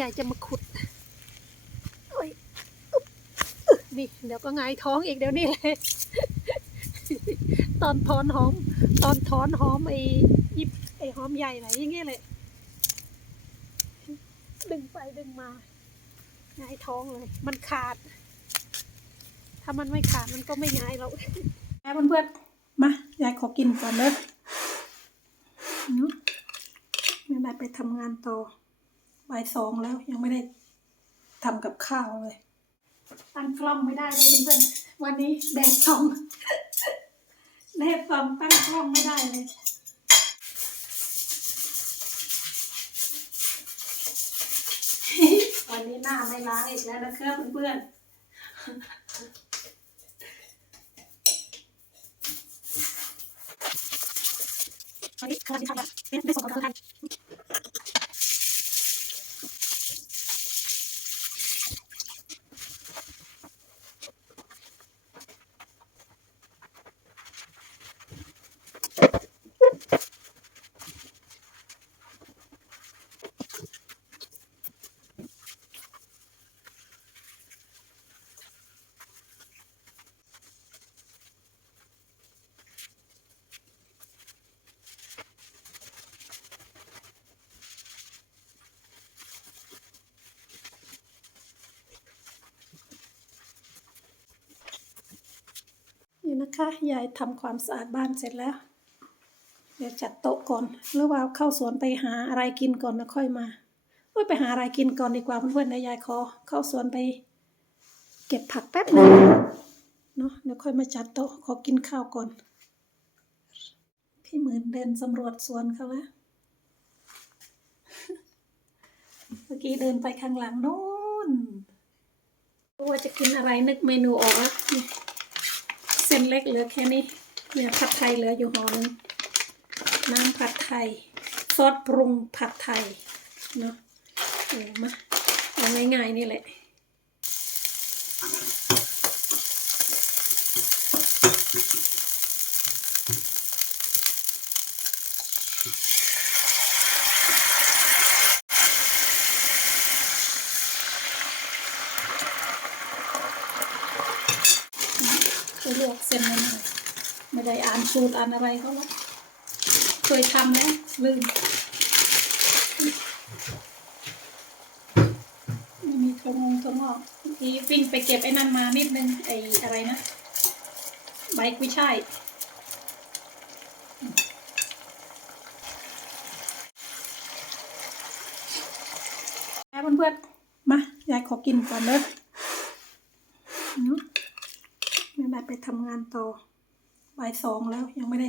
ยายจะมาขุดนี่เดี๋ยวก็หงายท้องอีกเดี๋ยวนี้เลย ตอนถอนหอม ตอนถอนหอมไอ้ยิบไอ้หอมใหญ่ไหนอย่างเงี้ยเลย ดึงไปดึงมาหงายท้องเลย มันขาด ถ้ามันไม่ขาดมันก็ไม่หงายเราแม่เพื่อนๆมายายขอกินก่อนเด้อเนาะไม่ไปทำงานต่อ บ่ายสองแล้วยังไม่ได้ทำกับข้าวเลย ตั้งกล้องไม่ได้เลยเพื่อนๆวันนี้แดดส่องแดดส่องตั้งกล้องไม่ได้เลยวันนี้หน้าไม่ล้างอีกแล้วนะครับเพื่อนๆวันนี้สวัสดีค่ะเป็นในส่วนของการ นี่นะคะ ยายทำความสะอาดบ้านเสร็จแล้ว เดี๋ยวจัดโต๊ะก่อน หรือว่าเข้าสวนไปหาอะไรกินก่อนแล้วค่อยมาเอ้ยไปหาอะไรกินก่อนดีกว่าเพื่อนๆเดี๋ยายขอเข้าสวนไป เก็บผักแป๊บนึงเนาะเดี๋ยวค่อยมาจัดโต๊ะขอกินข้าวก่อน พี่หมื่นเดินสำรวจสวนเขาแล้วเมื่อกี้เดินไปข้างหลังโน้นว่าจะกินอะไรนึกเมนูออกแล้วนี่ เส้นเล็กเหลือแค่นี้เนี่ยผัดไทยเหลืออยู่ห่อนึงน้ำผัดไทย ซอสปรุงผัดไทยเนาะเอามาเอาง่ายๆนี่แหละ ไปลวก เส้นมันหน่อยไม่ได้อ่านสูตรอ่านอะไรเขาหรอกเคยทำแล้วลืมไม่มีทงงทงงอกเมื่อกี้วิ่งไปเก็บไอ้นั่นมานิดนึงไอ้อะไรนะใบกุ้ยช่ายแม่เพื่อนๆมายายขอกินก่อนเด้อเนาะ ไม่ได้ไปทำงานต่อบ่ายสองแล้วยังไม่ได้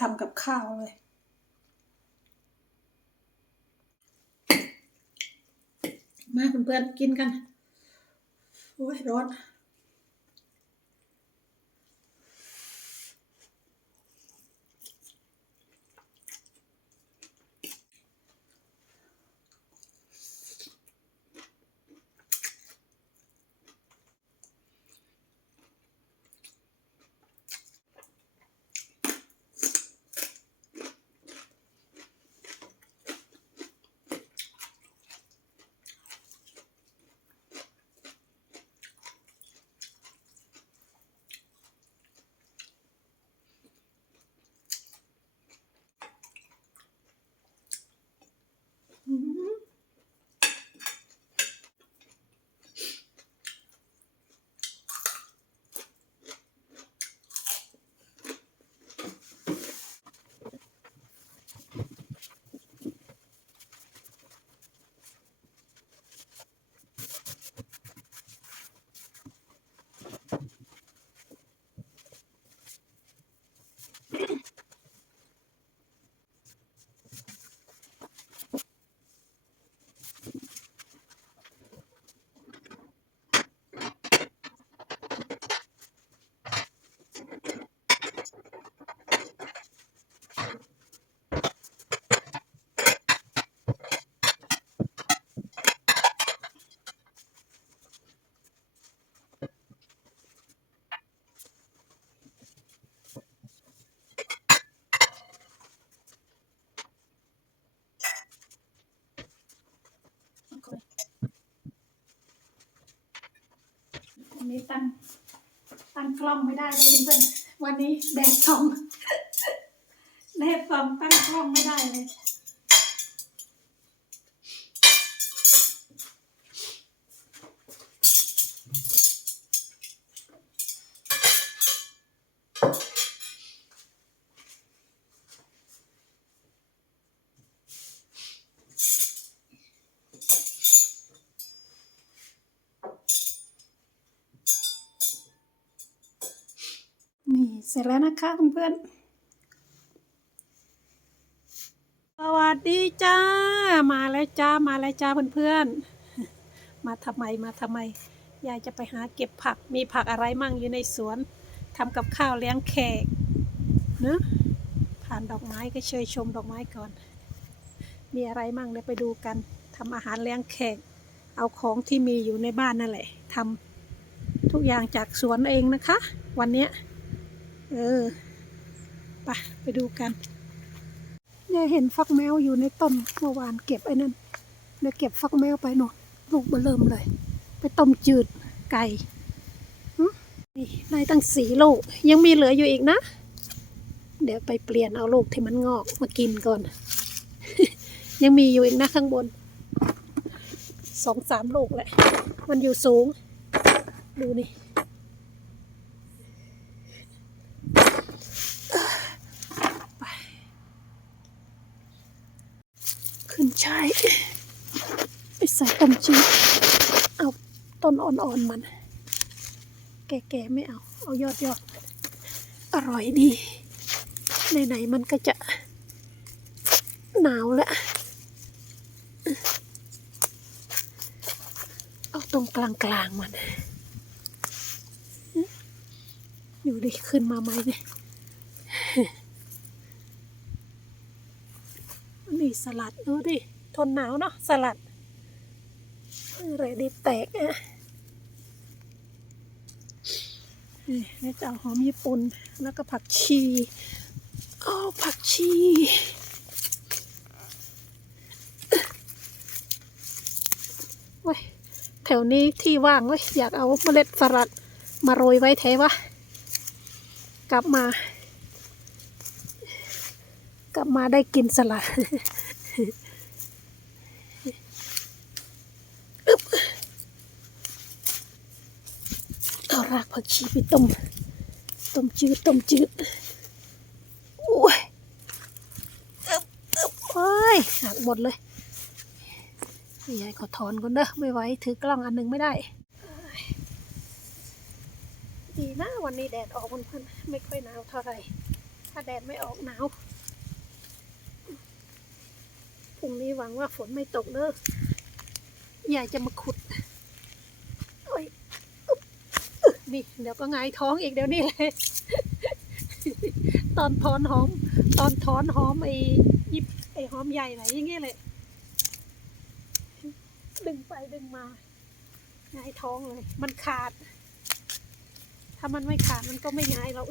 ทำกับข้าวเลย มาเพื่อนๆกินกัน โอ้ยร้อน นี้ตั้งตั้งกล้องไม่ได้เลยเพื่อนๆวันนี้แดดส่องแดดส่องตั้งกล้องไม่ได้เลย เสร็จแล้วนะคะเพื่อนๆสวัสดีจ้า มาแล้วจ้า มาแล้วจ้าเพื่อนๆ มาทำไม มาทำไม ยายจะไปหาเก็บผัก มีผักอะไรมั่งอยู่ในสวนทำกับข้าวเลี้ยงแขกเนอะผ่านดอกไม้ก็เชยชมดอกไม้ก่อน มีอะไรมั่งเดี๋ยวไปดูกันทำอาหารเลี้ยงแขก เอาของที่มีอยู่ในบ้านนั่นแหละทำทุกอย่างจากสวนเองนะคะ วันเนี้ย เออไปไปดูกันเนี่ยเห็นฟักแมวอยู่ในต้นเมื่อวานเก็บไอ้นั่นเดี๋ยวเก็บฟักแมวไปหน่อยลูกเบเริ่มเลย ไปต้มจืดไก่นี่ได้ตั้งสี่ลูก ยังมีเหลืออยู่อีกนะ เดี๋ยวไปเปลี่ยนเอาลูกที่มันงอกมากินก่อน ยังมีอยู่อีกนะข้างบนสองสามลูกแหละ มันอยู่สูง ดูนี่ ขึ้นช่ไปใส่ต้มจืดเอาต้นอ่อนๆมัน แก่ๆไม่เอา เอายอดยอดอร่อยดีไหนๆมันก็จะหนาวแล้วเอาตรงกลางๆมันอยู่ดิขึ้นมาไหมเนี่ย นี่สลัดดูดิ ทนหนาวเนาะสลัดอะไรดีแตกอะนี่จะเอาหอมญี่ปุ่นแล้วก็ผักชีอ้าผักชีเว้ยแถวนี้ที่ว่างเว้ยอยากเอาเมล็ดสลัดมาโรยไว้แท้วะ กลับมา มาได้กินสลัดเอารากผักชีไปต้ม ต้มจืด ต้มจืดโอ้ยโอ้ยหักหมดเลยยายขอถอนก่อนเด้อไม่ไหวถือกล้องอันหนึ่งไม่ได้ ดีนะวันนี้แดดออกมันไม่ค่อยหนาวเท่าไหร่ถ้าแดดไม่ออกหนาว รุ่งนี้หวังว่าฝนไม่ตกเด้อยายจะมาขุดโอ้ยออนี่เดี๋ยวก็งายท้องอีกเดี๋ยวนี้เลย ตอนถอนหอม ตอนถอนหอมไอ้ยิบไอ้หอมใหญ่ไหนอย่างเงี้ยเลยดึงไปดึงมางายท้องเลย มันขาด ถ้ามันไม่ขาดมันก็ไม่งายเรา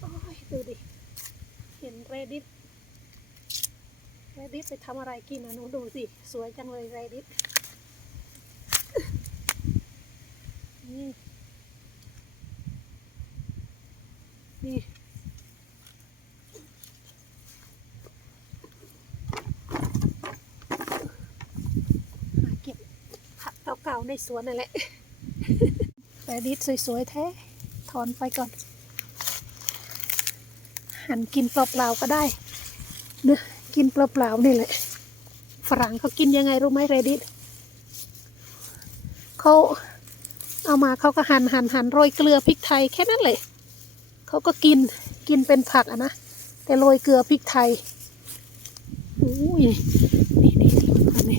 โอ้ยดูดิ เห็นเรดิต เรดิตไปทำอะไรกินอะหนูดูสิ สวยจังเลยเรดิตนี่นี่หาเก็บผักเก่าๆในสวนนั่นแหละเรดิตสวยๆแท้ถอนไปก่อน หั่นกินเปล่าๆก็ได้เนื้อ กินเปล่าๆนี่แหละ ฝรั่งเขากินยังไงรู้ไหมเรดิตเขาเอามาเขาก็หั่นหั่นหั่นโรยเกลือพริกไทยแค่นั้นเลยเขาก็กินกินเป็นผักอะนะ แต่โรยเกลือพริกไทยอุ้ยนี่นี้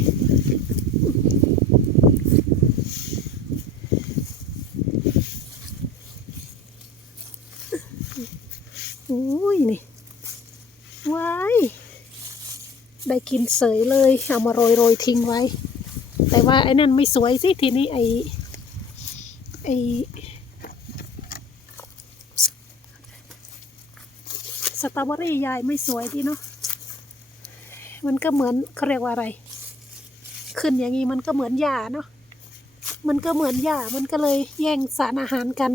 อุ้ยนี่ ว้าย ได้กินเสยเลยเอามาโรยโรยทิ้งไว้ แต่ว่าไอ้นั่นไม่สวยสิทีนี้ไอ้ไอ้สตรอเบอรี่ยายไม่สวยดีเนาะมันก็เหมือนเขาเรียกว่าอะไร ขึ้นอย่างนี้มันก็เหมือนหญ้าเนาะมันก็เหมือนหญ้ามันก็เลยแย่งสารอาหารกัน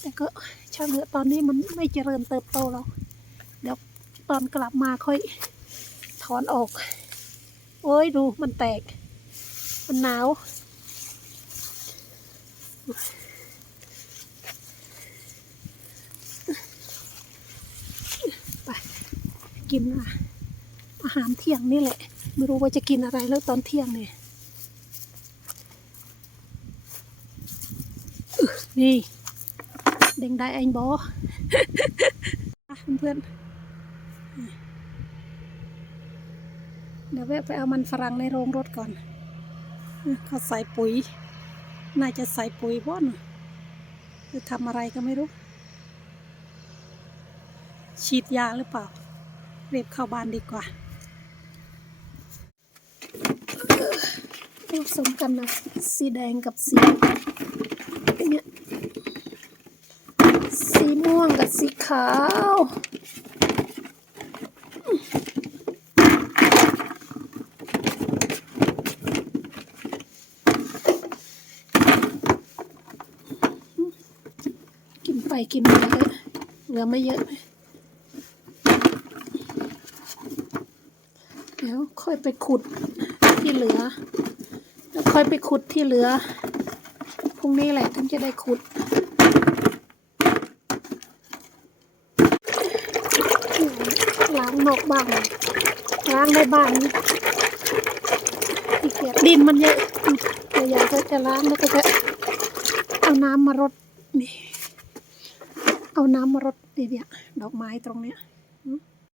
แต่ก็ช่างเถอะตอนนี้มันไม่เจริญเติบโตแล้วเดี๋ยวตอนกลับมาค่อย ถอนออก โอ้ยดูมันแตก มันหนาว ไป กินอาหารเที่ยงนี่แหละ ไม่รู้ว่าจะกินอะไรแล้วตอนเที่ยงเนี่ยนี่เด้งได้เองบอะเพื่อนๆ เดี๋ยวแวะไปเอามันฝรั่งในโรงรถก่อนเขาใส่ปุ๋ย น่าจะใส่ปุ๋ยพ่อนหรือทำอะไรก็ไม่รู้ ฉีดยาหรือเปล่า เรียบเข้าบ้านดีกว่าผสมกันนะ สีแดงกับสีเนี่ยสีม่วงกับสีขาว กินไปกินมาเยอะเหลือไม่เยอะเดี๋ยวค่อยไปขุดที่เหลือ แล้วค่อยไปขุดที่เหลือพรุ่งนี้แหละถึงจะได้ขุดล้างนอกบ้านล้างในบ้านขี้เกียจดินมันเยอะเดี๋ยวอยากจะล้างแล้วก็จะเอาน้ำมารด น้ำมารดเนี่ยดอกไม้ตรงเนี้ย